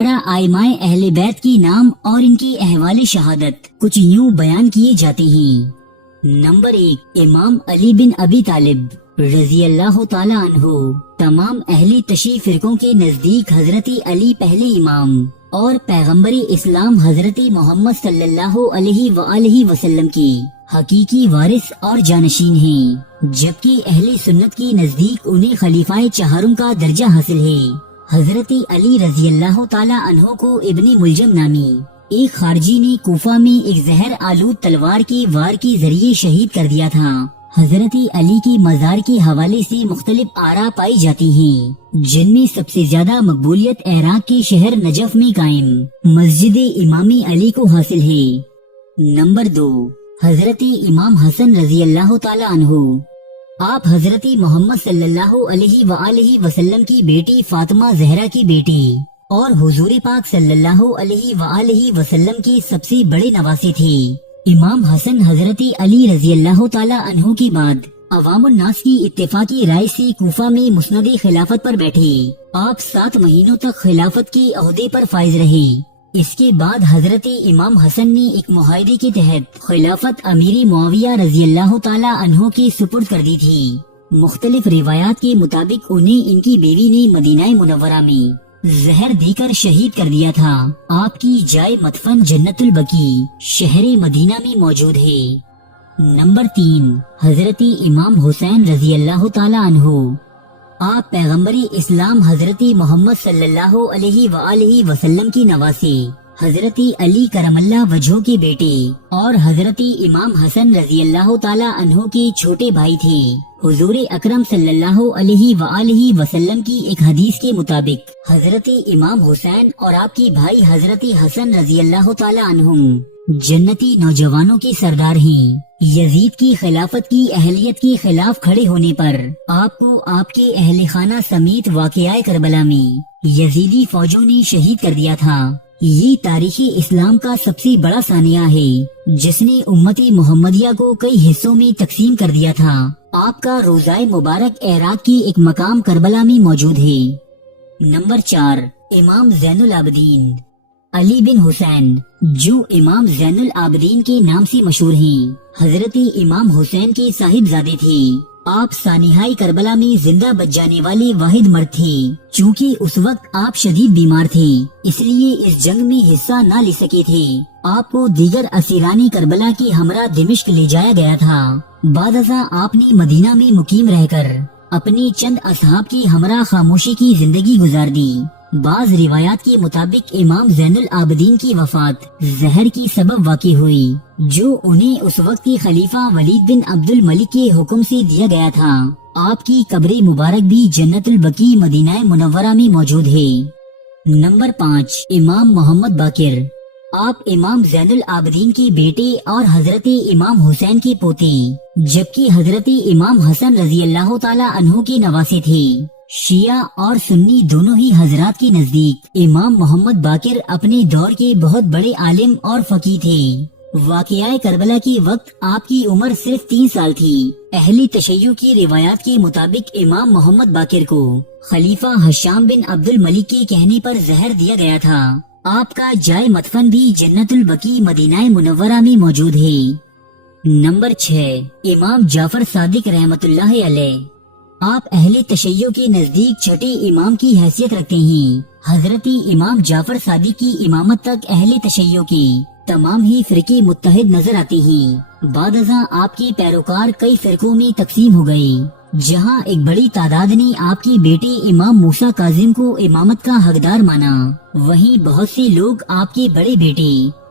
आइमाए अहले बैत की नाम और इनकी अहवाल शहादत कुछ यूं बयान किए जाते हैं। नंबर 1, इमाम अली बिन अबी तालिब रजी अल्लाह ताला अन्हु। तमाम अहले तशी फिरकों के नजदीक हजरत अली पहले इमाम और पैगम्बर इस्लाम हजरत मोहम्मद सल्लल्लाहु अलैहि वसल्लम की हकीकी वारिस और जानशीन हैं, जबकि अहले सुन्नत की नजदीक उन्हें खलीफाए चहारुम का दर्जा हासिल है। हजरत अली रजी अल्लाह ताला अन्हो को इब्ने मुलजम नामी एक खारजी ने कूफा में एक जहर आलूद तलवार के वार के जरिए शहीद कर दिया था। हजरत अली की मजार के हवाले से मुख्तलिफ आरा पाई जाती हैं, जिनमें सबसे ज्यादा मकबूलियत इराक के शहर नजफ में कायम मस्जिद इमामी अली को हासिल है। नंबर 2, हजरत इमाम हसन रजी अल्लाह ताला अन्हु। आप हजरत मोहम्मद सल्लल्लाहु अलैहि वसल्लम की बेटी फातिमा जहरा की बेटी और हुजूर पाक सल्लल्लाहु अलैहि वसल्लम के सबसे बड़े नवासे थे। इमाम हसन हजरत अली रजी अल्लाह ताला अन्हु के बाद अवामुन नास की इत्तेफाकी राय से कूफा में मुस्नद खिलाफत पर बैठे। आप 7 महीनों तक खिलाफत के ओहदे पर फाइज रहे। इसके बाद हजरत इमाम हसन ने एक मुआहदे के तहत खिलाफत अमीर मुआविया रजी अल्लाह ताला अन्हो के सुपुर्द कर दी थी। मुख्तलिफ रिवायात के मुताबिक उन्हें इनकी बीवी ने मदीना मुनव्वरा में जहर देकर शहीद कर दिया था। आपकी जाए मदफन जन्नतुल बकी शहर मदीना में मौजूद है। नंबर 3, हजरत इमाम हुसैन रजी अल्लाह ताला अन्हो। आप पैगम्बर इस्लाम हजरत मोहम्मद सल्लल्लाहु अलैहि वसल्लम की नवासे हजरत अली करमल्ला वजह के बेटे और हजरत इमाम हसन रजी अल्लाह ताला अन्हो के छोटे भाई थे। हुजूर अकरम सल्लल्लाहु अलैहि वसल्लम की एक हदीस के मुताबिक हजरत इमाम हुसैन और आपके भाई हजरत हसन रजी अल्लाह ताला अन्हुम जन्नती नौजवानों के सरदार हैं। यजीद की खिलाफत की अहलियत के खिलाफ खड़े होने पर आपको आपके अहले खाना समेत वाक़याए करबला में यजीदी फौजों ने शहीद कर दिया था। ये तारीख़ इस्लाम का सबसे बड़ा सानिया है, जिसने उम्मती मोहम्मदिया को कई हिस्सों में तकसीम कर दिया था। आपका रोज़ाए मुबारक इराक की एक मकाम करबला में मौजूद है। नंबर 4, इमाम ज़ैनुल आबिदीन अली बिन हुसैन, जो इमाम ज़ैनुल आबिदीन के नाम से मशहूर हैं, हजरत इमाम हुसैन के साहिबजादे थे। आप सानिहाई करबला में जिंदा बच जाने वाले वाहिद मर्द थे। चूँकि उस वक्त आप शदीद बीमार थे, इसलिए इस जंग में हिस्सा न ले सके थे। आपको दीगर असीरानी करबला के हमरा दिमिश्क ले जाया गया था। बाद अज़ा आपने मदीना में मुकीम रहकर अपने चंद असहाब की हमरा खामोशी की जिंदगी गुजार दी। बाज रिवायात के मुताबिक इमाम ज़ैनुल आबिदीन की वफात जहर की सबब वाक़ई हुई, जो उन्हें उस वक्त के खलीफा वलीद बिन अब्दुल मलिक के हुक्म से दिया गया था। आपकी कब्र मुबारक भी जन्नतुल बकी मदीना मुनव्वरा में मौजूद है। नंबर 5, इमाम मोहम्मद बाकिर। आप इमाम ज़ैनुल आबिदीन के बेटे और हजरत इमाम हुसैन के पोते, जबकि हजरत इमाम हसन रजी अल्लाह ताला अन्हु के नवासे थे। शिया और सुन्नी दोनों ही हजरात के नजदीक इमाम मोहम्मद बाकिर अपने दौर के बहुत बड़े आलिम और फकीह थे। वाक़याए करबला के वक्त आपकी उम्र सिर्फ 3 साल थी। अहली तशय्युअ की रिवायात के मुताबिक इमाम मोहम्मद बाकिर को खलीफा हशाम बिन अब्दुल मलिक के कहने पर जहर दिया गया था। आपका जाए मदफन भी जन्नतुल बकी मदीना मुनव्वरा में मौजूद है। नंबर 6, इमाम जाफर सादिक रहमतुल्लाह अलैह। आप अहले तशय्युअ के नजदीक छठे इमाम की हैसियत रखते हैं। हजरत इमाम जाफर सादिक की इमामत तक अहले तशय्युअ के तमाम ही फिरके मुत्तहिद नजर आते हैं। बाद अज़ा आपके पैरोकार कई फिरकों में तकसीम हो गए, जहां एक बड़ी तादाद ने आपके बेटे इमाम मूसा काजिम को इमामत का हकदार माना। वहीं बहुत से लोग आपके बड़े बेटे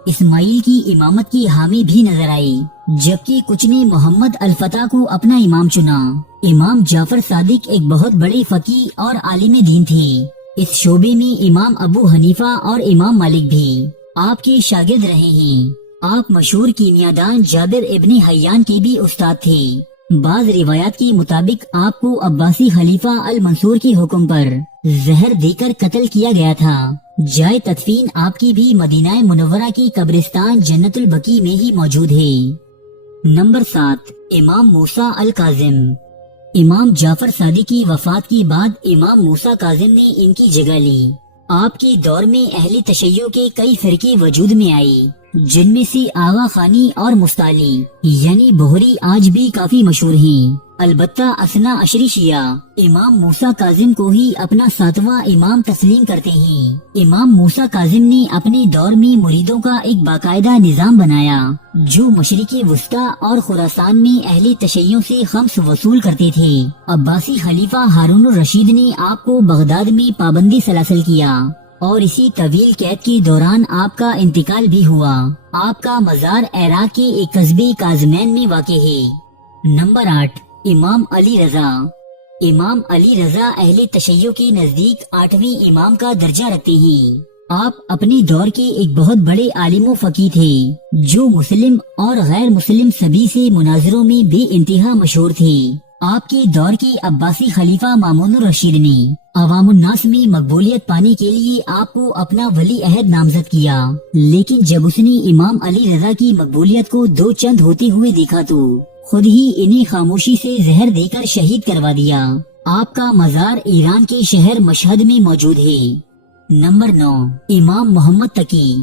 इस्माइल की इमामत की हामी भी नजर आई, जबकि कुछ ने मोहम्मद अल फतह को अपना इमाम चुना। इमाम जाफर सादिक एक बहुत बड़े फकीह और आलिम दीन थे। इस शोबे में इमाम अबू हनीफा और इमाम मालिक भी आपके शागिर्द रहे हैं। आप मशहूर कीमियादान जाबिर इब्ने हय्यान के भी उस्ताद थे। बाज रिवायात के मुताबिक आपको अब्बासी खलीफा अल मंसूर के हुक्म पर जहर देकर कत्ल किया गया था। जाए तदफीन आपकी भी मदीना मुनव्वरा की कब्रिस्तान जन्नतुल बकी में ही मौजूद है। नंबर 7, इमाम मूसा अल काजिम। इमाम जाफर सादिक की वफात के बाद इमाम मूसा काजिम ने इनकी जगह ली। آپ کے دور میں اہل تشیع کے کئی فرقے وجود میں آئی، جن میں سے آغا خانی اور مستعلی یعنی بہری آج بھی کافی مشہور ہیں۔ البتہ اثنا عشری شیعہ امام موسیٰ کاظم کو ہی اپنا 7واں امام تسلیم کرتے ہیں۔ امام موسیٰ کاظم نے اپنے دور میں مریدوں کا ایک باقاعدہ نظام بنایا جو مشرق وسطی اور خراسان میں اہل تشیع سے خمس وصول کرتے تھے۔ عباسی خلیفہ ہارون الرشید نے آپ کو بغداد میں پابندی سلاسل کیا اور اسی طویل قید کے دوران آپ کا انتقال بھی ہوا۔ آپ کا مزار عراق کے ایک قصبے کاظمین میں واقع ہے۔ نمبر 8، امام علی رضا۔ امام علی رضا اہل تشیع کے نزدیک 8ویں امام کا درجہ رکھتے ہیں۔ آپ اپنے دور کے ایک بہت بڑے عالم و فقیہ تھے جو مسلم اور غیر مسلم سبھی سے مناظروں میں بے انتہا مشہور تھے۔ آپ کے دور کے عباسی خلیفہ مامون الرشید نے عوام الناس میں مقبولیت پانے کے لیے آپ کو اپنا ولی عہد نامزد کیا، لیکن جب اس نے امام علی رضا کی مقبولیت کو دو چند ہوتے ہوئے دیکھا تو خود ہی انہیں خاموشی سے زہر دے کر شہید کروا دیا۔ آپ کا مزار ایران کے شہر مشہد میں موجود ہے۔ نمبر 9، امام محمد تقی۔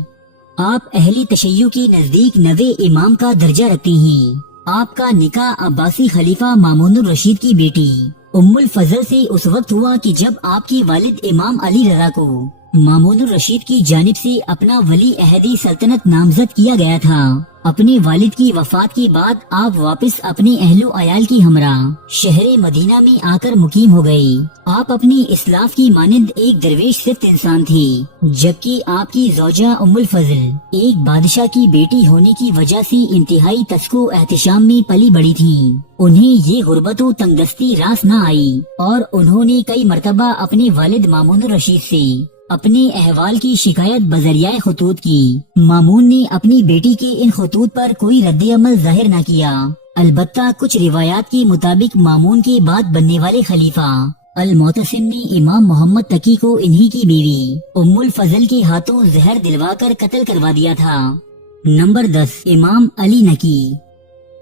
آپ اہل تشیع کے نزدیک 9ویں امام کا درجہ رکھتے ہیں۔ آپ کا نکاح عباسی خلیفہ مامون الرشید کی بیٹی ام الفضل سے اس وقت ہوا کہ جب آپ کے والد امام علی رضا کو مامون الرشید کی جانب سے اپنا ولی عہدی سلطنت نامزد کیا گیا تھا۔ اپنے والد کی وفات کے بعد آپ واپس اپنے اہل و عیال کی ہمراہ شہر مدینہ میں آ کر مقیم ہو گئے۔ آپ اپنی اسلاف کی مانند ایک درویش صرف انسان تھے، جبکہ آپ کی زوجہ ام الفضل ایک بادشاہ کی بیٹی ہونے کی وجہ سے انتہائی تسک و احتشام میں پلی بڑی تھیں۔ انہیں یہ غربت و تنگدستی راس نہ آئی اور انہوں نے کئی مرتبہ اپنے والد مامون الرشید سے اپنے احوال کی شکایت بذریعہ خطوط کی۔ مامون نے اپنی بیٹی کے ان خطوط پر کوئی رد عمل ظاہر نہ کیا۔ البتہ کچھ روایات کے مطابق مامون کے بعد بننے والے خلیفہ المعتصم نے امام محمد تقی کو انہی کی بیوی ام الفضل کے ہاتھوں زہر دلوا کر قتل کروا دیا تھا۔ نمبر 10، امام علی نقی۔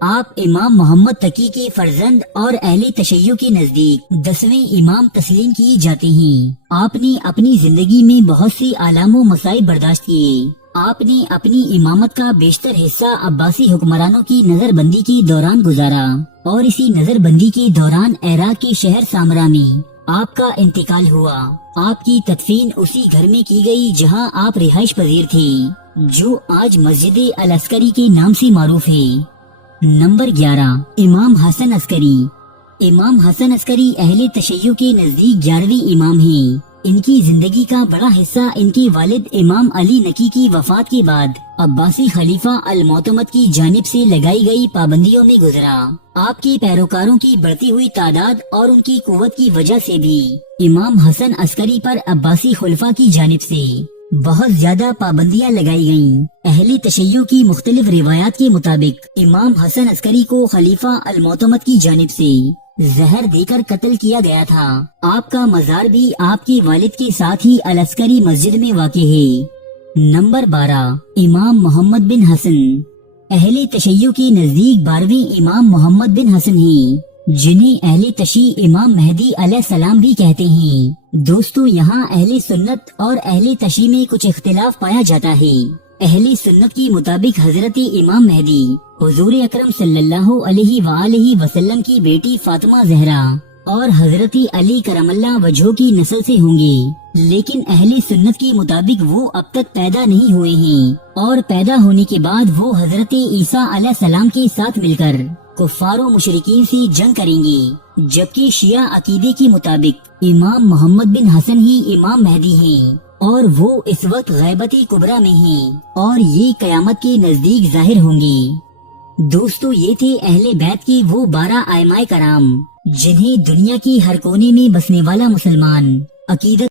آپ امام محمد تقی کے فرزند اور اہل تشیع کے نزدیک 10ویں امام تسلیم کیے جاتے ہیں۔ آپ نے اپنی زندگی میں بہت سے آلام و مصائب برداشت کیے۔ آپ نے اپنی امامت کا بیشتر حصہ عباسی حکمرانوں کی نظر بندی کے دوران گزارا اور اسی نظر بندی کے دوران عراق کے شہر سامرا میں آپ کا انتقال ہوا۔ آپ کی تدفین اسی گھر میں کی گئی جہاں آپ رہائش پذیر تھے، جو آج مسجد العسکری کے نام سے معروف ہے۔ نمبر 11، امام حسن عسکری۔ امام حسن عسکری اہل تشیع کے نزدیک 11ویں امام ہیں۔ ان کی زندگی کا بڑا حصہ ان کے والد امام علی نقی کی وفات کے بعد عباسی خلیفہ المعتمد کی جانب سے لگائی گئی پابندیوں میں گزرا۔ آپ کے پیروکاروں کی بڑھتی ہوئی تعداد اور ان کی قوت کی وجہ سے بھی امام حسن عسکری پر عباسی خلفاء کی جانب سے بہت زیادہ پابندیاں لگائی گئیں۔ اہل تشیع کی مختلف روایات کے مطابق امام حسن عسکری کو خلیفہ المعتمد کی جانب سے زہر دے کر قتل کیا گیا تھا۔ آپ کا مزار بھی آپ کے والد کے ساتھ ہی العسکری مسجد میں واقع ہے۔ نمبر 12، امام محمد بن حسن۔ اہل تشیع کے نزدیک 12ویں امام محمد بن حسن ہیں، جنہیں اہل تشیع امام مہدی علیہ السلام بھی کہتے ہیں۔ دوستو، یہاں اہل سنت اور اہل تشیع میں کچھ اختلاف پایا جاتا ہے۔ اہل سنت کی مطابق حضرت امام مہدی حضور اکرم صلی اللہ علیہ وآلہ وسلم کی بیٹی فاطمہ زہرا اور حضرت علی کرم اللہ وجہہ کی نسل سے ہوں گے، لیکن اہل سنت کی مطابق وہ اب تک پیدا نہیں ہوئے ہیں اور پیدا ہونے کے بعد وہ حضرت عیسیٰ علیہ السلام کے ساتھ مل کر کفار و مشرکین سے جنگ کریں گے، جبکہ شیعہ عقیدے کے مطابق امام محمد بن حسن ہی امام مہدی ہیں اور وہ اس وقت غیبت کبریٰ میں ہیں اور یہ قیامت کے نزدیک ظاہر ہوں گے۔ دوستو، یہ تھے اہل بیت کے وہ 12 ائمہ کرام جنہیں دنیا کی ہر کونے میں بسنے والا مسلمان عقیدت